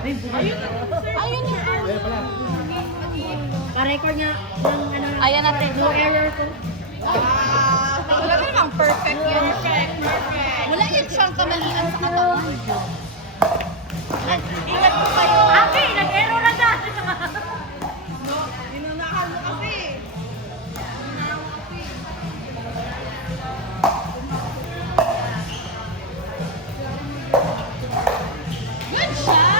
Ayun yung Pa-record niya ng ano. Ayan natin. No error ko. Wala namang perfect yun. Perfect. Wala yun siyang kamalian sa katawan. Ingat po kayo. Aki, nag-error na dahil. Inunahan mo kasi. Good shot!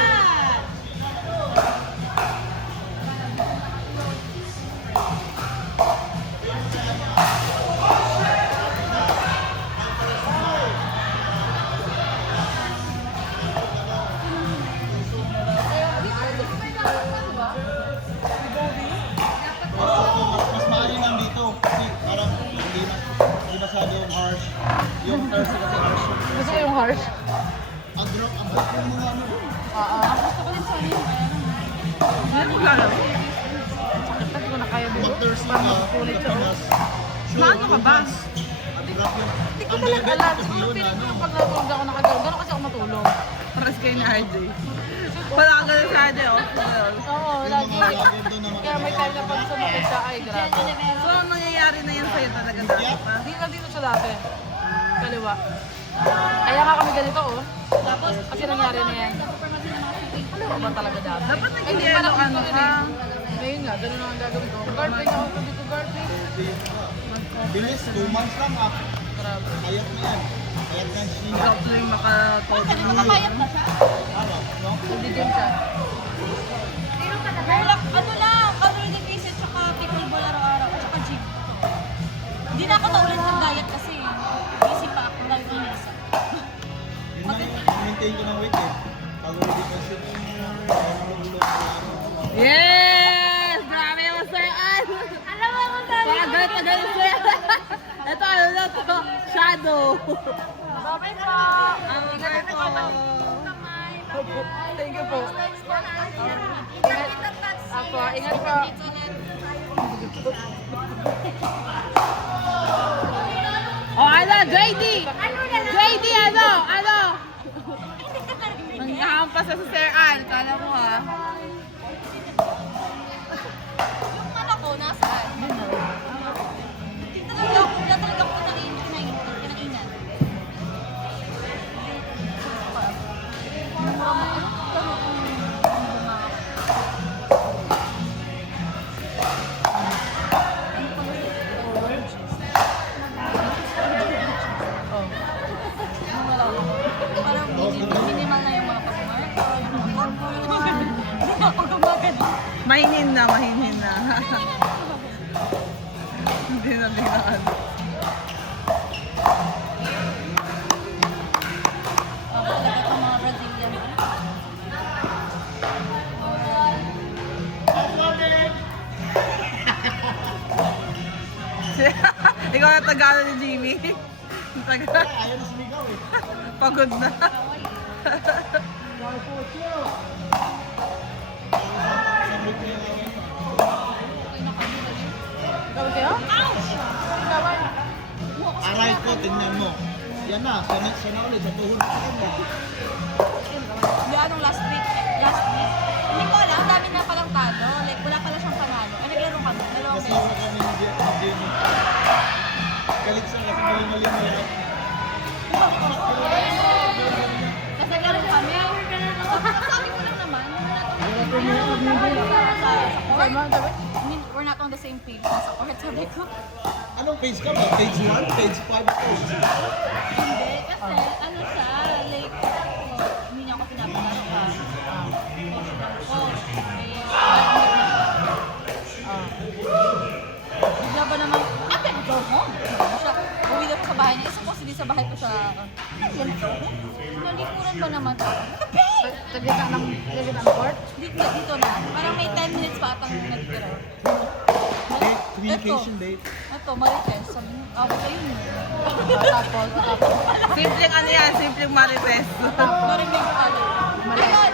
Mas maaling lang dito kasi parang hindi masyado yung harsh. Yung thirst kasi harsh. Gusto ko yung harsh. Ang drop, ang drop yung mga ano. Gusto ko din sana yung ano ko lang. Sakit na, di ko na kaya Pag dito. thirsty ka, sa Pinas. Maano ka ba? Ang drop yung... Hindi ko talaga alam. Siguro piling ko yung pag natulog ako nakagano'n. Gano'n kasi ako matulog. Paras kayo ni RJ. Wala ka ganun sa RJ, oh. Oo, lagi. Kaya may time na pag sumakit siya, ay grabe. So, ang nangyayari na yan sa'yo talaga dati pa. Hindi na dito siya dati. Kaliwa. Kaya nga kami ganito, oh. Tapos, kasi nangyari na yan. Ano ba talaga dati? Dapat Ay, hindi nag-yellow pa nakita ano ko ka. Ngayon nga, ganun ang gagawin ko. Girlfriend ako ko dito, girlfriend. Bilis, 2 months lang ah. Grabe. Kayat na yan. Kayat na siya. Ikaw po yung makatulog. Nakapayat na siya? Ano? No? Hindi din siya. Ano lang, calorie deficit tsaka pickleball araw-araw at tsaka gym. Hindi na ako naulit ng diet kasi busy pa ako, dahil ko nisa. Yun na yung maintain ko ng weight eh. Calorie deficit. Yes! Grabe mo, Sir Ann! Alam mo, madami. Tagal, Sir. Ito, ano na to? Shadow. Bye-bye po. Ingat po. Thank you po. Ingat. Apo, ingat po. Oh, ano? JD! JD, ano? Nangyahampas sa Sir Ann. Kala mo, ha? Yung anak ko, nasaan? Talaga ko kinainan. Parang minimal na yung mga pag-mark. Hindi na ako gumagano. Mahinin na. Hindi na biglaan. Talaga itong mga Brazilian. Ikaw na Tagalog ni Jimmy. Tagalog. Ayaw na sumigaw eh. Pagod na. Gawin kayo? Aray ko, tingnan mo. Yan na, siya na ulit sa tuhod ko mo. Yung anong last week? Hindi ko alam, dami na palang talo. Like, wala pala siyang panalo. Ay, naglaro kami, dalawang Kasi beses. sa kami hindi galit siya kasi mali-mali mo yan. Kasi naglaro kami. Sabi ko lang naman, sa court. We're not on the same page sa court, sabi ko. Anong page ka ba? Page 1? Page 5? Hindi, kasi ano siya, like, hindi niya ako pinapalaro ka. Bigla ba naman, ate, go home. Siya, uwi daw sa bahay niya. Isa ko, hindi sa bahay ko siya. Ano yan, go home? Nalikuran ba naman ako? Tagita ng court? Dito na. Parang may 10 minutes pa atang nagtira. Communication date. Ito, Marites. Sabi niya, ako kayo niyo. Tapos. Simpleng ano yan, simpleng marites. Narinig ko kami. Ayun.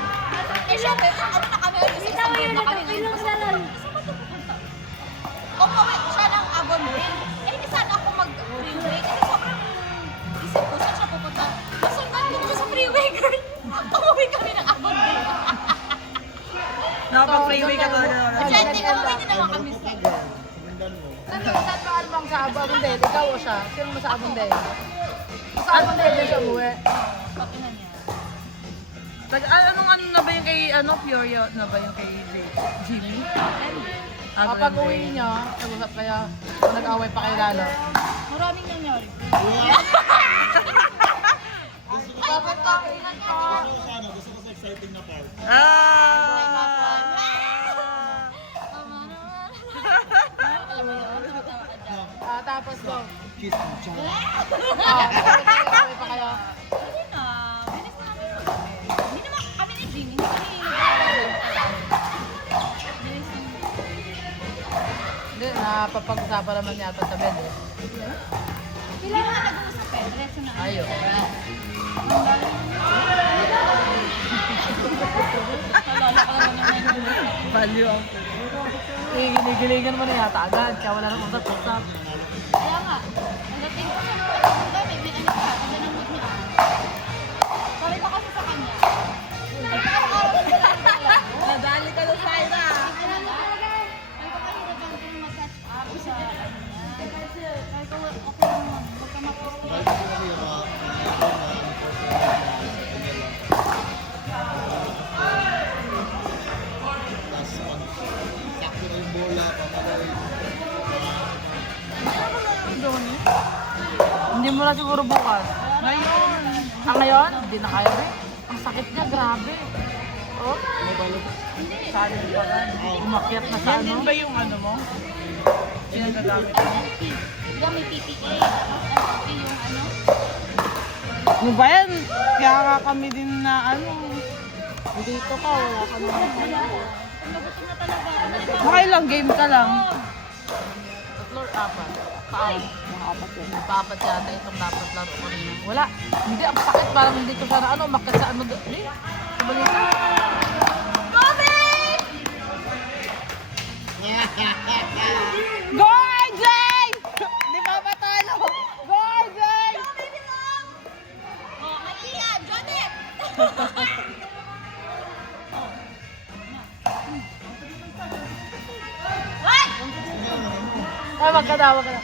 Eh, syempre, ano na kami, alis isang game na kami ngayon. Saan ba ito pupunta? Umuwi siya ng Avon Ring. Eh, hindi sana ako mag-freeway. Kasi sobrang isip ko, saan siya pupunta? Nasundan ko na siya sa freeway, girl. Umuwi kami ng Avon Ring. Nakapag-freeway ka talaga. Enchanting ako, hindi naman kami Grupo ka, girl. Sundan mo. Saan ba ano bang sa Abundel? Ikaw o siya? Sino mo sa Abundel? Sa Abundel din siya umuwi. Pakinan niya. Anong ano na ba yung kay, Pure Yacht na ba yung kay Jimmy? Kapag uwi niyo, nag-usap kayo, nag-away pa kayo lalo. Maraming nangyari. Gusto ko sa exciting na part. Alam mo yun? Tumatawa ka dyan. Tapos go. Kiss mo, chong. Nag-away pa kayo. Hindi na. Bilis na kami. Hindi naman kami ni Jing. Hindi kami. Bilis na. Hindi, napapag-usapan naman yata sa bed eh. Hindi na nag-uusap eh. Diretso na. Ayun. Nalala ko naman yung Value ang Ginigilingan mo na yata agad, kaya wala nang usap-usap. Kaya nga, pagdating ko sa dami, may ano ka, ang ganang mood niya. Sabi pa kasi sa kanya. Nadali ka na tayo na. Alam mo talaga, ay ko kahirap ang kung mag-catch up sa ano niya. Ay ko, okay lang naman, huwag ka mag-post. Dahil kasi yung mga tapos sakto na yung bola, papaloy. Hindi mo na siguro bukas. Ngayon. Ngayon? Hindi na kaya rin. Ang sakit niya, grabe. Oh, sabi ko na, umakyat na sa Yan ano. din ba yung ano mo? Pinagagamit mo? Diba may PPA, tapos MLP yung ano. Ano ba yan? Kaya nga kami din na Dito ka, wala ka naman pala. Kung nagutom na talaga, ano Okay lang, game ka lang. Tatlo or apat? Paan? Apat yun. Paapat yata itong dapat laro ko rin. Wala. Hindi, ang sakit. Parang hindi ko siya na ano, umakyat sa ano. Hindi. Kumalita. Go, RJ! Di ba matalo? Go, RJ! Oh, mali yan, Janet! Ay, wag ka na, wag ka na.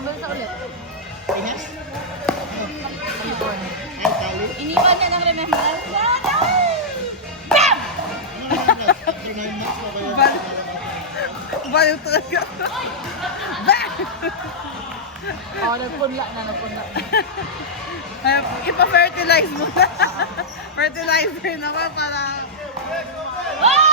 Umalis na ulit. Pinas? California. Ay, Cali? Iniwan na ng remembrance. Ano naman, after 9 months pa kayo Bal- nakalabas? Baliw talaga. Oh, nagpunla na, nagpunla na. Ay, ipa-fertilize mo na. Fertilizer naman para... Oh!